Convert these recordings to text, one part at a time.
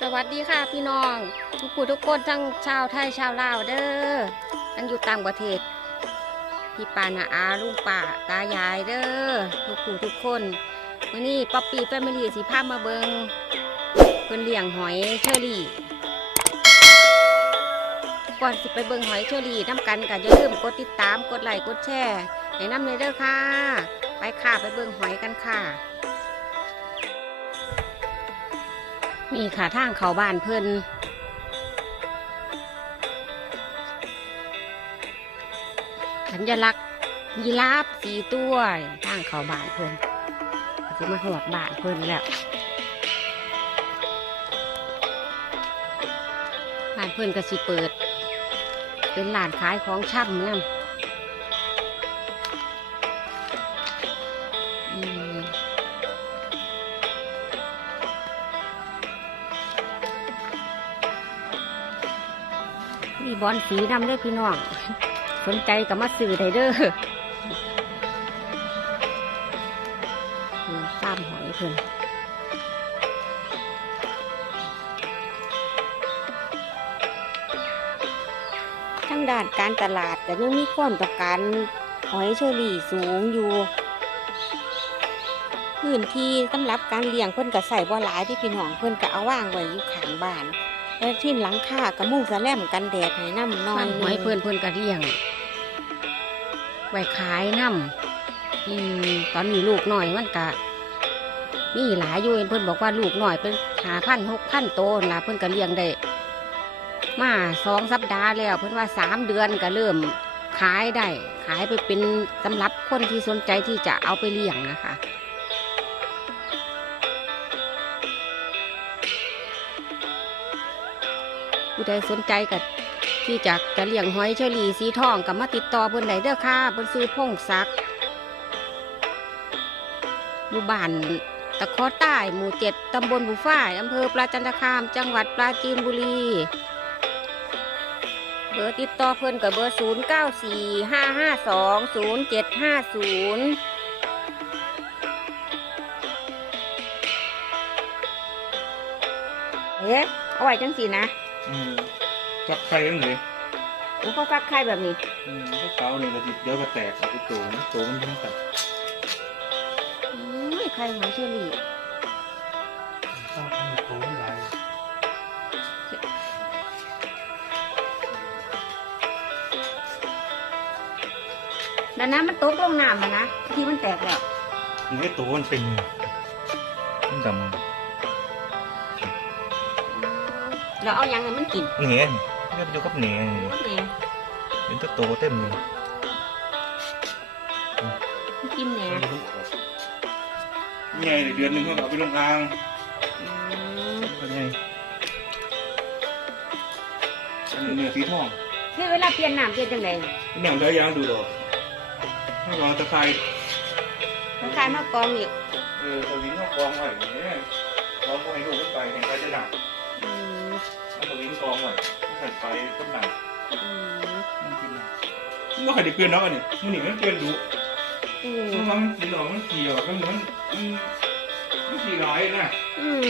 สวัสดีค่ะพี่น้อง ทุกผู้ทุกคนทั้งชาวไทยชาวลาวเด้อทั้งอยู่ต่างประเทศ พี่ปานาอาลุงป่าตายายเด้อทุกผู้ทุกคนวันนี้ป๊อปปี้แฟมิลี่สีภาพมาเบิงเพิ่นเลี้ยงหอยเชอรี่ก่อนสิไปเบิงหอยเชอรี่น้ำกันก็อย่าลืมกดติดตามกดไลค์กดแชร์ให้น้ำเลยเด้อค่ะ ไปค่ะไปเบิงหอยกันค่ะ นี่ค่ะทางเขาบ้านเพิ่นสัญลักษณ์ยีราฟสีตัวทางเขาบ้านเพิ่นจะมาหอดบ้านเพิ่นแล้วบ้านเพิ่นก็สิเปิด เป็นร้านขายของช่ำเนี่ย บอลสีดำเด้อพี่น้อง สนใจกับมาซื้อได้เด้อนี่ซ้ำหอยเพิ่นทั้งด้านการตลาดแต่ยังมีความต้องการหอยเชอรี่สูงอยู่ พื้นที่สำหรับการเลี้ยงเพิ่นก็ใส่บ่หลายที่พี่น้องเพิ่นก็เอาว่างไว้อยู่ข้างบ้าน แล้วที่หลังคาก็มุ่งสะแลมกันแดดให้น้ำน้อยหอยเพื่อนเพื่อนก็เลี้ยงไว้ขายน้ำอืมตอนนี้ลูกหน่อยมันก็มีหลายอยู่เห็นเพื่อนบอกว่าลูกหน่อยเป็นหาพันหกพันโตนละเพื่อนก็เลี้ยงได้มาสองสัปดาห์แล้วเพื่อนว่าสามเดือนก็เริ่มขายได้ ขายไปเป็นสำหรับคนที่สนใจที่จะเอาไปเลี้ยงนะคะ ผู้ใดสนใจกับที่จะจะเลี้ยงหอยเชอรี่สีทองกับมาติดต่อเพิ่นได้เด้อค่ะเพิ่นซื้อพงศักดิ์อยู่บ้านตะเคอใต้หมู่เจ็ดตำบลบุฟ้ายอำเภอปราจันตคาม จังหวัดปราจีนบุรี เบอร์ติดต่อเพิ่นกับเบอร์ศูนย์เก้าสี่ห้าห้าสองศูนย์เจ็ดห้าศูนย์เอ๊ะเอาไว้จังสีนะ อืมจับไข่ยังไงอุปฟักไข่แบบนี้ อืมพวกเขาเนี่ยกระดิบเดี๋ยวก็แตกเอาไปตัวมันตัวมันทั้งแตกอุ้ยไข่หอยเชอรี่ข้าวมันตัวมันหลายแล้วน้ำมันตกลงน้ำอะนะที่มันแตกแล้วมันให้ตัวมันเป็นมัน แล้วเอายังไงมันกินำเหนียนเรียกอยู่กับเหนียนมันแหน่เป็นตัวโตเต็มเลยมันกินแหน่ไงเดือนหนึ่งเขาเอาไปลงอ่างอืมเป็นไงอันนี้เนื้อสีทองคือเวลาเปลี่ยนน้ำเปลี่ยนจังไงเป็นอย่างเดียวยางดูดอกถ้าลองตะไคร้มันคายมากองอีกเออตะวินเขากองไว้เนี่ยกองไว้ให้ลูกขึ้นไปเห็นไปจะหนัก อืมเอา ตะวินกองไว้ให้ไปต้นหนักอืมมันก็ใครได้เปลี่ยนเนาะอันนี้มันนี่มันเปลี่ยนดูอืมมันมันสีหลอกมันเขียวมันมันมันมันสีร้ายนะอืม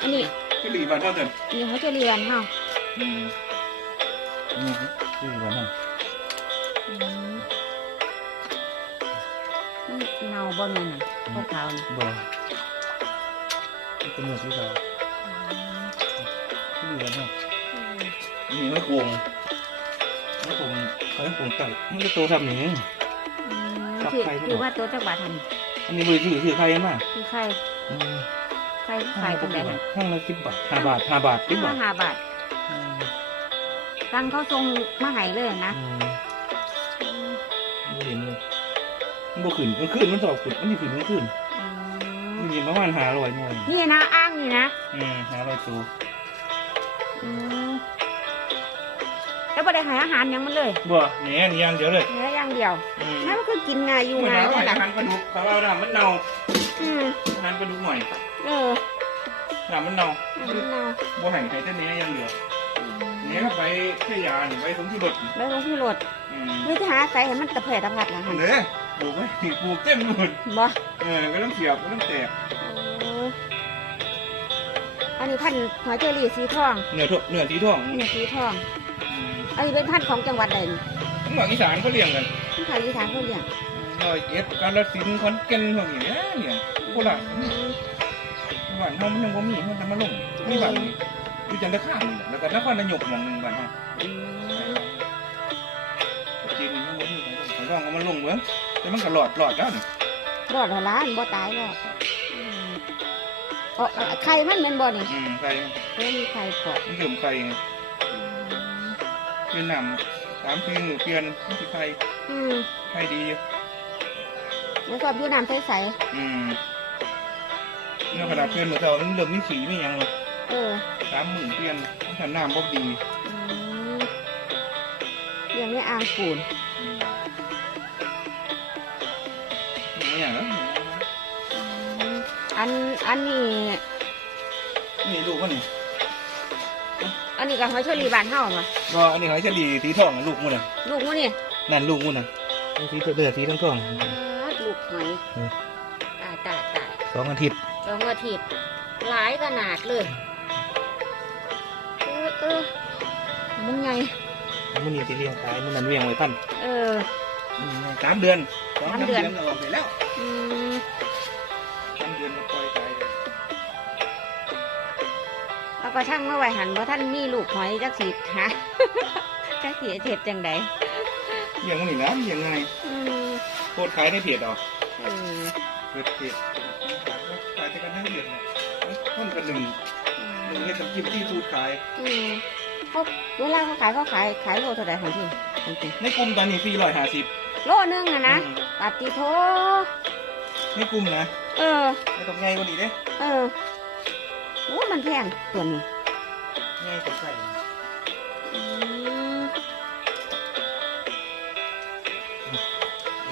อันนี้ก็ดีบ้านเท่ากันนี่เขาจะเรียนเฮาอืมอืมดีบ้านเท่าอืมมันเน่าบ่แม่นน่ะพวกเขานี่บ่เป็นเนื้อสีขา วอืมดีบ้านเท่าอืมนี่มันโกงมันโกงเขาโกงไก่มันจะโตทำอย่างนี้อืมจับคือไข่ไม่ได้ คือว่าตัวจักบาททันอันนี้บริสุทธิ์คือใครมาคือไข่อืมไข่ไข่ตรงไหนน่ะห้างละสิบบาทห้าบาทห้าบาทสิบบาทห้าบาทอืมตังเขาส่งมาให้เลยนะอืม ไม่เห็นเลยมันบ่ขึ้นมันขึ้นมันสอบขึ้นอันนี้ขึ้นมันขึ้นอืมมันมีประมาณห้าร้อยหน่วยนี่นะอ้างนี่นะอืมห้าร้อยตัว อืมแล้วบ่ได้ให้อาหารหยังมันเลยบ่แหน่นี่อย่างเดียวเลยเนื้ออย่างเดียวอืมนั่นมันก็กินง่ายอยู่เหมือนง่ายเรานั่นแหละอาหารปลาดุกเขาเอาน้ำมันเน่าอืมอาหารปลาดุกหน่อยเออน้ำมันเน่าอันนี้เนาะบ่ให้ใครแต่เนี้ยอย่างเดียวอืมเนี้ยก็ไปแค่ยานี่ไปสมที่รถแล้วลงที่รถอืมไม่จะหาใส่ให้มันตะเพดตะพัดนะฮะเด้อปลูกไว้ปลูกเต็มหมดบ่เออก็ต้องเสียบก็ต้องแตกเอออันนี้พันธุ์หอยเจอรี่สีทองเนื้อทเนื้อสีทองนี่สีทองอืมอันนี้เป็นพันธุ์ของจังหวัดใดนี่ทางภาคอีสานเขาเลี้ยงกันที่ภาคอีสานเขาเลี้ยงร้อยเอ็ดกาฬสินธุ์ขอนแก่นพวกนี้เนี่ยเนี่ยโคราชอืมบ้านเฮามันยังบ่มีมันจะมาลงมีบ้านนี่อยู่จันทคามนี่แหละแล้วก็นครนายกหม่องหนึงบ้านเฮาอืมจีนนี่ยังบ่มีของร้องเอามาลงเบิ่งแต่มันก็หลอดหลอดแล้วนี่รอดหัวล้านบ่ตายรอดอืม เอ๋อไข่มันเป็นบ่นี่อืมไข่เออมีไข่เกาะมันเริ่มไข่ไงอืมเปลี่ยนน้ำสามทีมือเปลี่ยนมันสิไข่อืมไข่ดีอยู่แล้วก็พี่น้ำใสอืมเนื้อขนาดเปลี่ยนเหมือนเก่ามันเริ่มมีสีมีหยังเลยๆเออสามหมื่นเปลี่ยนถ้าน้ำบ่ดีอืมเรื่องนี้อ่างปูนอืมนี่ อืมอันอันนี้นี่ลูกมันนี่อันนี้ก็หอยเชอรี่บ้านเฮาเหรอก็อันนี้หอยเฉลี่ยสีทองนะลูกมันน่ะลูกมันนี่นั่นลูกมันน่ะสีเดือดสีทองทองลูกหอยอืมตายตายตายสองอาทิตย์สองอาทิตย์หลายขนาดเลยเออเออมันไงมันนี่ที่เลี้ยงขายมันนั่นเลี้ยงไว้ตั้นเออสามเดือนสองสามสามเดืเดืออนนก็ออกไปแล้ว อืมสามเดือนก็ปล่อยไปเอากระช่างมาไว้หันว่าท่านมีลูกหอยจักสีฮะจักสีเท็ดจังใดเลี้ยงมันนี่นะเลี้ยงไงอืมโคตรขายในเพจเหรอเออเพจเพจขายแต่กันให้เรียนเนี่ยต้นกันหนึ่งหนึ่งให้ทำกิมที่สูตรขาย อืมเขาเวลาเขาขายเขาขายขายโลเท่าไหร่ของที่ของที่ในกลุ่มตอนนี้สี่ร้อยห้าสิบโลนึงอะนะปฏิโท ในกลุ่มนะเออไม่ต้องง่ายกว่านี้เด้เออโอ้มันแพงตัวนี้ง่ายกว่าใส่อืม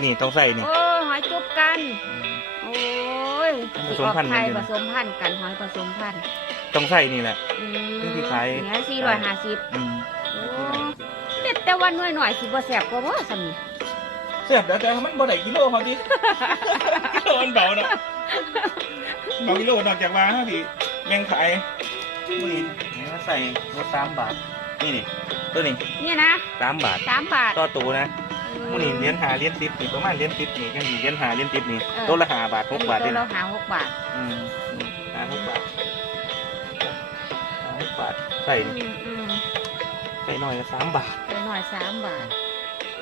นี่ต้องใส่นี่โอ้ยหอยจุบกัน โอ้ยผสมพันธุ์ไทยกันอยู่ผนะสมพันธุ์กันหอยผสมพันธุ์ต้องใส่นี่แหละอืมนี่ที่ขายเนี่ยสี่ร้อยห้าสิบอืมโอ้แต่แต่ว่าหน่วยหน่อยสิบ่แสบกว่าบ่สำนี่เสียบแล้วแต่มันบ่ได้กิโลเขาดิกิ โลมันเบาเนาะเบากิโลนอกจากว่าเขาที่แบ่งขายมือนี่ใส่รถสามบาท นี่นี่ตัวนี้เนี่ยนะสามบาทสามบาทต่อตัวนะอืมมื่อนี้เหรียญหาเหรียญติบนี่ประมาณเหรียญติบนี่กันดีเหรียญหาเหรียญติบนี่เออตัวละหาบาทหกบาทตัเด้วนะเราหาหกบาทอืมหาหกบาทหาหกบาทใส่อืมอืมใส่หน่อยก็สามบาทตัวหน่อยสามบาท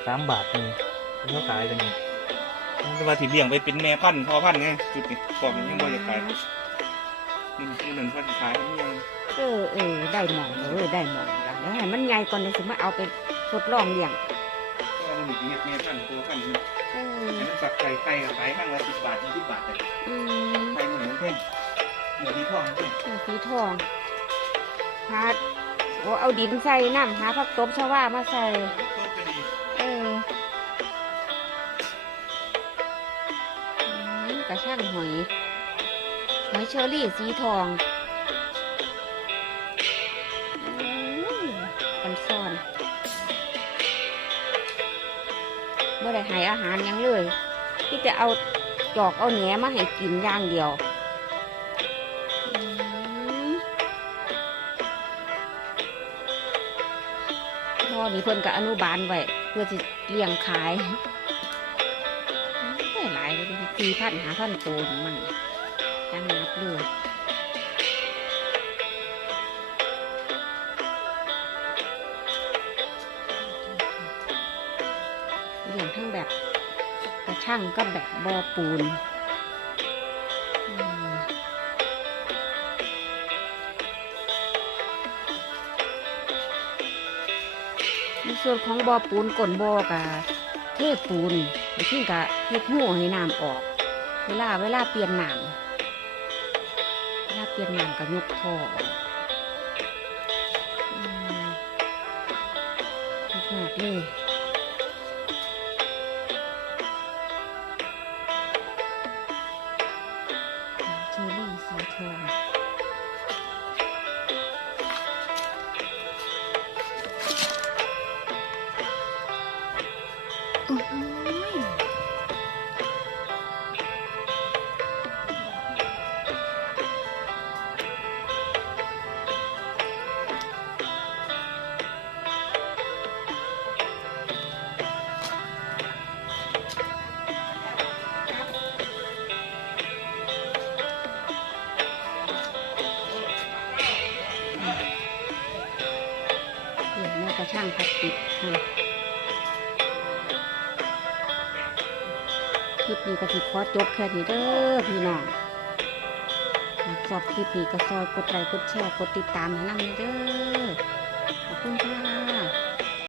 สามบาทนี่เขาขายกันนี่ แต่ว่าที่เลี้ยงไปเป็นแม่พันธุ์พ่อพันธุ์ไงจุดนี้บอกมันยังบ่จะขายนี่คือหนึ่งพันธุ์ขายมันยังเออเออได้หมองเออได้หมองแล้วให้มันไงก่อนเลยสิมาเอาไปทดลองเลี้ยงก็มันมีแม่พันธุ์ตัวพันธุ์เอออันนั้นสักไข่ไข่ก็ขายข้างละสิบบาทยี่สิบบาทเลยอืมไข่เหมือนมันเพ่งเหมือนที่พ่อมันเพ่งสีทองหาโอ้เอาดินใส่น้ำหาผักตบชวามาใส่ กระช่างหอย หอยเชอรี่สีทองกันซ่อนไม่ได้ให้อาหารยังเลย ที่จะเอาจอกเอาแหนมาให้กินอย่างเดียวอืมพอนี่เพิ่นกับอนุบาลไว้เพื่อจะเลี้ยงขาย สี่พันหาพันตัวของมันจังนับเลยเลี้ยงทั้งแบบกระช่างก็แบบบอปูนในส่วนของบอปูนก่นบอกะเทปูนไปที่กะเฮ็ดหูให้น้ำออก เวลาเวลาเปลี่ยนหนังเวลาเปลี่ยนหนังก็ยกท่อออกอืมยกหนักเลย กระช่างพลาสติกค่ะคลิปนี้ก็สิขอจบแค่นี้เด้อพี่น้องชอบคลิปนี้ก็ซอยกดไลค์กดแชร์กดติดตามให้นำเด้อขอบคุณค่ะ